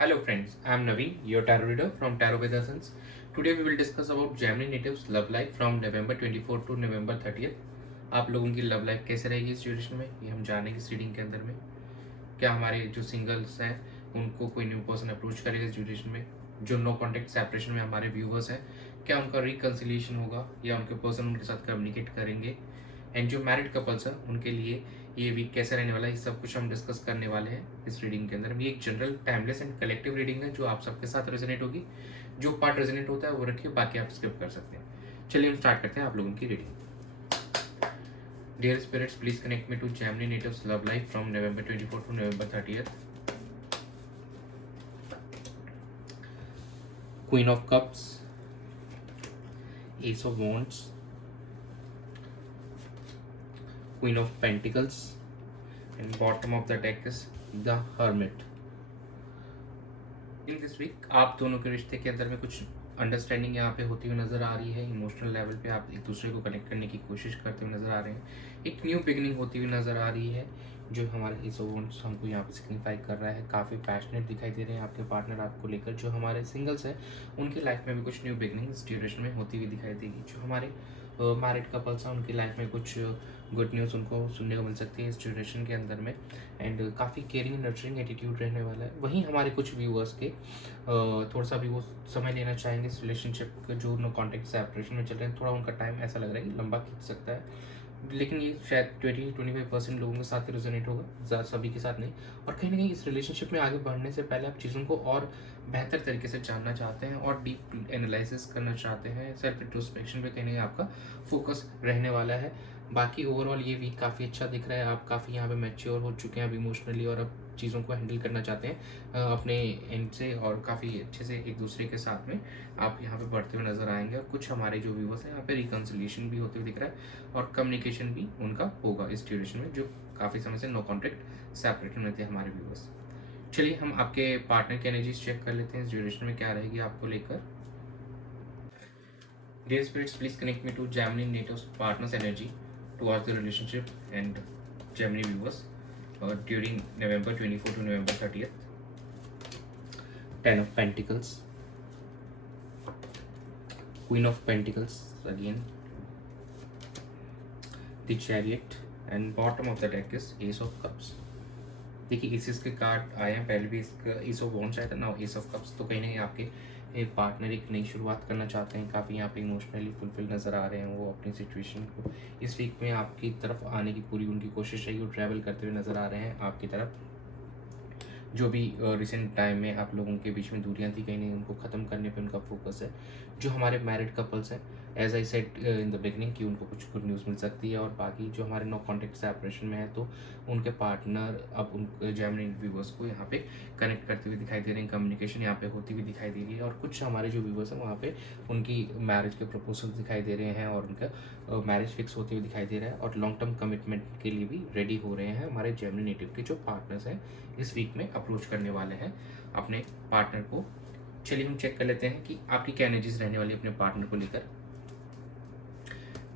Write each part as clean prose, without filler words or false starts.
Hello friends, I am Naveen, your tarot reader from Tarot with Essence. Today we will discuss about Gemini natives love life from November 24 to November 30th. आप लोगों की love life कैसे रहेगी इस duration में, ये हम जानेंगे इस रीडिंग के अंदर में। क्या हमारे जो सिंगल्स हैं उनको कोई न्यू पर्सन अप्रोच करेगा इस ड्यूरेशन में? जो नो कॉन्टेक्ट सेपरेशन में हमारे व्यूवर्स हैं, क्या उनका रिकन्सिलिएशन होगा या उनके पर्सन उनके साथ कम्युनिकेट करेंगे? एंड जो मैरिड कपल्स हैं उनके लिए ये वीक कैसे रहने वाला है, ये सब कुछ हम डिस्कस करने वाले हैं इस रीडिंग के अंदर। ये एक general timeless and collective reading है जो आप सबके साथ रेजोनेट होगी। जो पार्ट रेजोनेट होता है वो रखिए, बाकी आप स्किप कर सकते हैं। चलिए हम स्टार्ट करते हैं आप लोगों की reading. Dear spirits, please connect me to Gemini natives love life from November 24 to November 30th. Queen of Cups, Ace of Wands, Queen of Pentacles, and bottom of the deck is the Hermit. In this week आप दोनों के रिश्ते के अंदर में कुछ understanding यहाँ पे होती हुई नज़र आ रही है। इमोशनल लेवल पे आप एक दूसरे को कनेक्ट करने की कोशिश करते हुए नज़र आ रहे हैं। एक न्यू बिगनिंग होती हुई नज़र आ रही है जो हमारे एस ऑफ वांड्स हमको यहाँ पे सिग्निफाई कर रहा है। काफ़ी पैशनेट दिखाई दे रहे हैं आपके पार्टनर आपको लेकर। जो हमारे सिंगल्स हैं उनकी लाइफ में भी कुछ न्यू बिगनिंग इस ड्यूरेशन में होती हुई दिखाई देगी। जो हमारे मैरिड कपल्स हैं उनकी लाइफ में कुछ गुड न्यूज़ उनको सुनने को मिल सकती है इस ड्यूरेशन के अंदर में। एंड काफ़ी केयरिंग नर्चरिंग एटीट्यूड रहने वाला है। वहीं हमारे कुछ व्यूअर्स के थोड़ा सा भी वो समय लेना चाहेंगे इस रिलेशनशिप के, जो नो कॉन्टेक्ट सेपरेशन में चल रहे हैं। थोड़ा उनका टाइम ऐसा लग रहा है कि लंबा खींच सकता है, लेकिन ये शायद 20-25% लोगों के साथ रेजोनेट होगा, सभी के साथ नहीं। और कहीं ना कहीं इस रिलेशनशिप में आगे बढ़ने से पहले आप चीज़ों को और बेहतर तरीके से जानना चाहते हैं और डीप एनालिसिस करना चाहते हैं। सेल्फ इंट्रोस्पेक्शन पे कहीं ना कहीं आपका फोकस रहने वाला है। बाकी ओवरऑल ये वीक काफ़ी अच्छा दिख रहा है। आप काफ़ी यहाँ पे मैच्योर हो चुके हैं अब इमोशनली, और अब चीज़ों को हैंडल करना चाहते हैं अपने एंड से, और काफ़ी अच्छे से एक दूसरे के साथ में आप यहाँ पे बढ़ते हुए नजर आएंगे। और कुछ हमारे जो व्यूवर्स हैं यहाँ पे रिकन्सिलिएशन भी होते हुए दिख रहा है और कम्युनिकेशन भी उनका होगा इस ड्यूरेशन में, जो काफ़ी समय से नो कॉन्टेक्ट सेपरेट में थे हमारे व्यूवर्स। चलिए हम आपके पार्टनर की एनर्जीज चेक कर लेते हैं इस ड्यूरेशन में क्या रहेगी आपको लेकर। Dear spirits, please connect me to Gemini natives partners energy towards the relationship and Gemini viewers during November 24 to November 30th. 10 of Pentacles, Queen of Pentacles again, the Chariot, and bottom of the deck is Ace of Cups. देखिए assess के card आए हैं, पहले भी इसका S of wands आया था, now S of cups. तो कहीं ना कहीं आपके एक पार्टनर एक नई शुरुआत करना चाहते हैं, काफ़ी यहाँ पे इमोशनली फुलफिल नज़र आ रहे हैं वो अपनी सिचुएशन को। इस वीक में आपकी तरफ आने की पूरी उनकी कोशिश रहेगी, वो ट्रैवल करते हुए नज़र आ रहे हैं आपकी तरफ। जो भी रिसेंट टाइम में आप लोगों के बीच में दूरियां थी कहीं नहीं, उनको ख़त्म करने पे उनका फोकस है। जो हमारे मैरिड कपल्स हैं, as I said in the beginning कि उनको कुछ गुड न्यूज़ मिल सकती है। और बाकी जो हमारे नो कॉन्टेक्ट सेपरेशन में है तो उनके पार्टनर अब उनके जेमिनी व्यूवर्स को यहाँ पे कनेक्ट करते हुए दिखाई दे रहे हैं, कम्युनिकेशन यहाँ पे होती हुई दिखाई दे रही है। और कुछ हमारे जो व्यूवर्स हैं वहाँ पे उनकी मैरिज के प्रपोजल दिखाई दे रहे हैं और उनका मैरिज फिक्स होते हुए दिखाई दे रहा है, और लॉन्ग टर्म कमिटमेंट के लिए भी रेडी हो रहे हैं। हमारे जेमिनी नेटिव के जो पार्टनर्स हैं इस वीक में अप्रोच करने वाले हैं अपने पार्टनर को। चलिए हम चेक कर लेते हैं कि आपकी क्या एनर्जीज रहने वाली है अपने पार्टनर को लेकर।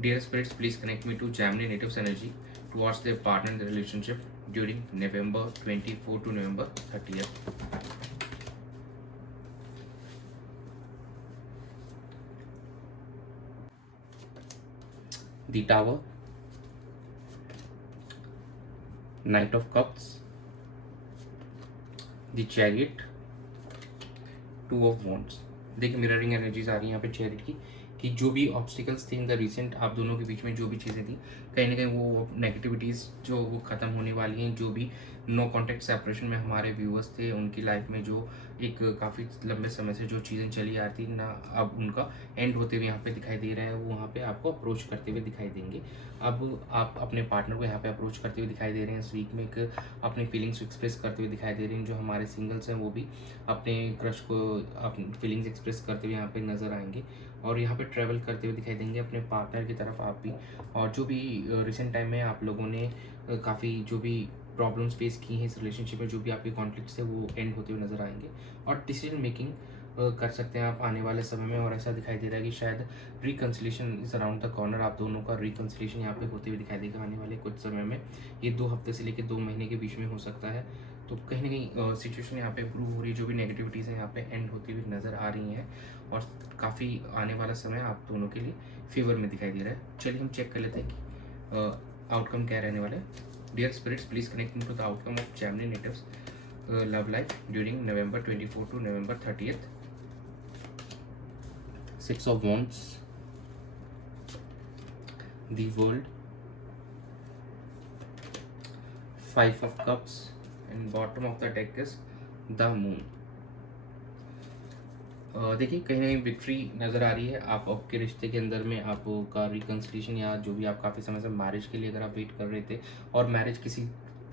Dear spirits, please connect me to Gemini natives energy towards their partner in the relationship during November 24 to November 30th. The Tower, Knight of Cups, the Chariot, Two of Wands. देखिए mirroring energies आ रही है यहाँ पे chariot की, कि जो भी obstacles थे इन द रिसेंट आप दोनों के बीच में जो भी चीज़ें थी कहीं ना कहीं वो नेगेटिविटीज़ जो वो ख़त्म होने वाली हैं। जो भी नो कॉन्टेक्ट सेपरेशन में हमारे व्यूअर्स थे उनकी लाइफ में जो एक काफ़ी लंबे समय से जो चीज़ें चली आ रही ना, अब उनका एंड होते हुए यहाँ पे दिखाई दे रहा है। वो वहाँ पे आपको अप्रोच करते हुए दिखाई देंगे। अब आप अपने पार्टनर को यहाँ पे अप्रोच करते हुए दिखाई दे रहे हैं इस वीक में, एक अपनी फीलिंग्स एक्सप्रेस करते हुए दिखाई दे रहे हैं। जो हमारे सिंगल्स हैं वो भी अपने क्रश को अपनी फीलिंग्स एक्सप्रेस करते हुए यहाँ पे नज़र आएंगे और यहाँ पे ट्रैवल करते हुए दिखाई देंगे अपने पार्टनर की तरफ आप भी। और जो भी रिसेंट टाइम में आप लोगों ने काफ़ी जो भी प्रॉब्लम्स फेस की हैं इस रिलेशनशिप में, जो भी आपके कॉन्फ्लिक्ट्स है वो एंड होते हुए नज़र आएंगे और डिसीजन मेकिंग कर सकते हैं आप आने वाले समय में। और ऐसा दिखाई दे रहा है कि शायद reconciliation is around the corner. आप दोनों का रिकन्सिलेशन यहाँ पे होते हुए दिखाई देगा आने वाले कुछ समय में। ये 2 हफ्ते से लेकर 2 महीने के बीच में हो सकता है। तो कहीं ना कहीं सिचुएशन यहाँ पे इम्प्रूव हो रही है, जो भी नेगेटिविटीज़ हैं यहाँ पे एंड होती हुई नज़र आ रही हैं और काफ़ी आने वाला समय आप दोनों के लिए फेवर में दिखाई दे रहा है। चलिए हम चेक कर लेते हैं कि आउटकम क्या रहने वाला है। Dear spirits, please connect me to the outcome of Gemini natives love life during November 24 to November 30th. Six of Wands, the World, Five of Cups, and bottom of the deck is the Moon. देखिए कहीं ना कहीं victory नज़र आ रही है। आप आपके रिश्ते के अंदर में आपका रिकन्सिलिएशन या जो भी आप काफ़ी समय से मैरिज के लिए अगर आप वेट कर रहे थे और मैरिज किसी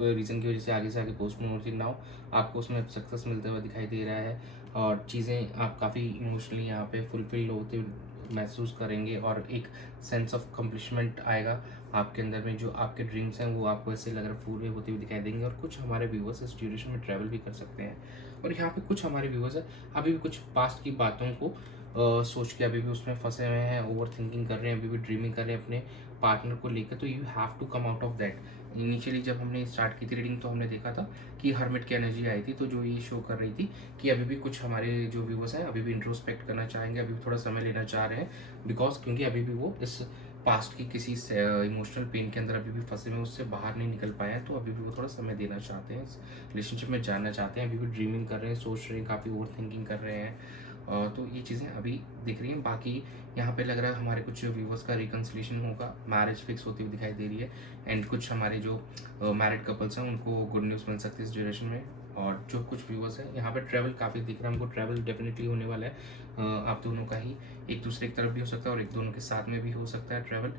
रीज़न की वजह से आगे पोस्टपोन होती ना हो, आपको उसमें सक्सेस मिलता हुआ दिखाई दे रहा है और चीज़ें आप काफ़ी इमोशनली यहाँ पे फुलफिल होते महसूस करेंगे और एक सेंस ऑफ कम्प्लिशमेंट आएगा आपके अंदर में। जो आपके ड्रीम्स हैं वो आपको ऐसे लग रहा है पूरे होते हुए दिखाई देंगे और कुछ हमारे व्यूवर्स इस ड्यूरेशन में ट्रैवल भी कर सकते हैं। और यहाँ पे कुछ हमारे व्यूवर्स हैं अभी भी कुछ पास्ट की बातों को सोच के अभी भी उसमें फंसे हुए हैं, ओवर थिंकिंग कर रहे हैं, अभी भी ड्रीमिंग कर रहे हैं अपने पार्टनर को लेकर। तो you have to come out of that. Initially जब हमने स्टार्ट की थी रीडिंग तो हमने देखा था कि हर्मिट की एनर्जी आई थी, तो जो ये शो कर रही थी कि अभी भी कुछ हमारे जो व्यूवर्स हैं अभी भी इंट्रोस्पेक्ट करना चाहेंगे, अभी भी थोड़ा समय लेना चाह रहे हैं बिकॉज क्योंकि अभी भी वो इस पास्ट की किसी इमोशनल पेन के अंदर अभी भी फंसे हुए, उससे बाहर नहीं निकल पाए हैं। तो अभी भी वो थोड़ा समय देना चाहते हैं, इस रिलेशनशिप में जानना चाहते हैं, अभी भी ड्रीमिंग कर रहे हैं, सोच रहे हैं, काफ़ी ओवर थिंकिंग कर रहे हैं। तो ये चीज़ें अभी दिख रही हैं। बाकी यहाँ पे लग रहा है हमारे कुछ व्यूवर्स का रिकन्सिलेशन होगा, मैरिज फिक्स होती हुई दिखाई दे रही है एंड कुछ हमारे जो मैरिड कपल्स हैं उनको गुड न्यूज़ मिल सकती है इस ड्यूरेशन में। और जो कुछ व्यूवर्स हैं यहाँ पे ट्रैवल काफ़ी दिख रहा है हमको, ट्रैवल डेफिनेटली होने वाला है आप दोनों का ही, एक दूसरे की तरफ भी हो सकता है और एक दोनों के साथ में भी हो सकता है ट्रैवल।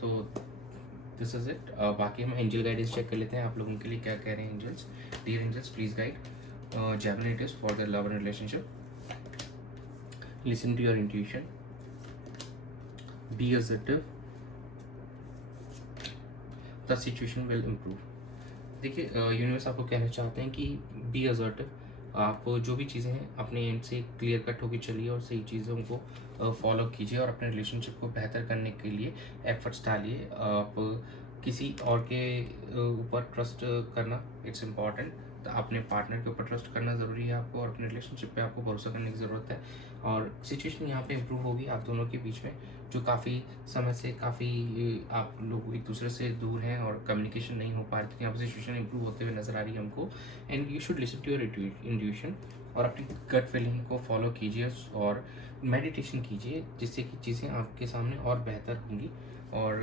तो दिस इज इट। बाकी हम एंजल गाइडेंस चेक कर लेते हैं आप लोगों के लिए क्या कह रहे हैं angels. Dear angels, please guide Gemini natives for the love and relationship. Listen to your intuition, be assertive, the situation will improve. देखिए यूनिवर्स आपको कहना चाहते हैं कि बी असर्टिव, आप जो भी चीज़ें हैं अपने एंड से क्लियर कट होकर चलिए और सही चीज़ों को फॉलो कीजिए और अपने रिलेशनशिप को बेहतर करने के लिए एफर्ट्स डालिए। आप किसी और के ऊपर ट्रस्ट करना इट्स इम्पॉर्टेंट, तो अपने पार्टनर के ऊपर ट्रस्ट करना ज़रूरी है आपको और अपने रिलेशनशिप पे आपको भरोसा करने की ज़रूरत है। और सिचुएशन यहाँ पे इम्प्रूव होगी आप दोनों के बीच में, जो काफ़ी समय से काफ़ी आप लोग एक दूसरे से दूर हैं और कम्युनिकेशन नहीं हो पा रही थी, यहाँ पर सिचुएशन इम्प्रूव होते हुए नज़र आ रही है हमको। And you should listen to your intuition और अपनी गट फीलिंग को फॉलो कीजिए और मेडिटेशन कीजिए, जिससे कि चीज़ें आपके सामने और बेहतर होंगी। और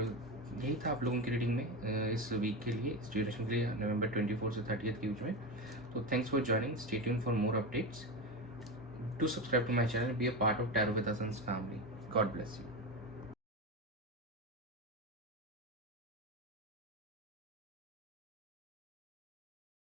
यही था आप लोगों की रीडिंग में इस वीक के लिए, इस ड्यूरेशन के लिए November 24 से 30th के बीच में। तो thanks for joining, stay tuned for more updates, do subscribe to my channel, be a part of tarot with us family. God bless you.